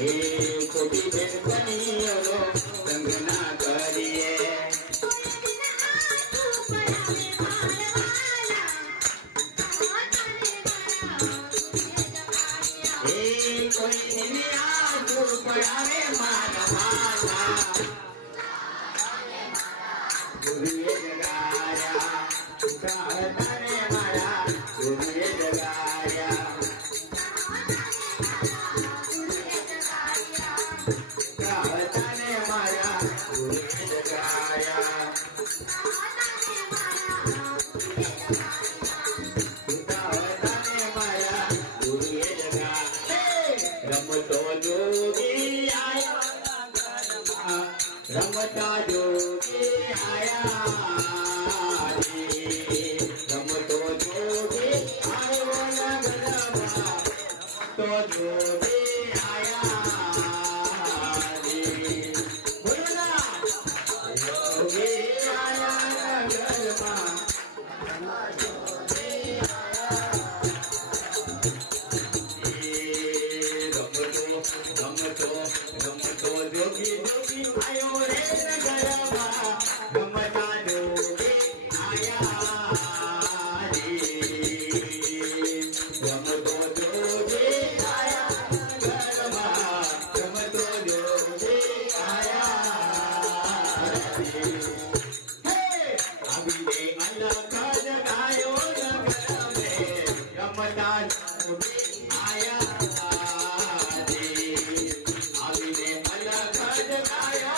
એ ખોટી બેનપણીઓનો સંગ ના કરીએ કોઈ આંસુ પડાવે મારા ગુરુએ જગાયા તને મારા ગુરુએ જગાયા તને મારા ગુરુએ જગાયા રમતો જોગી આયા ઘરમાં રમતા જોગી આયા રમતો જોગી આવ્યો ઘરમાં રમતો જોગી આયા બોલો ના જોગી આયા ઘરમાં રમતો જોગી જોગી આયો રે નગરમાં રમતા જોગી આયા રે રમતો જોગી આયા ઘરમાં રમતો જોગી આયા રે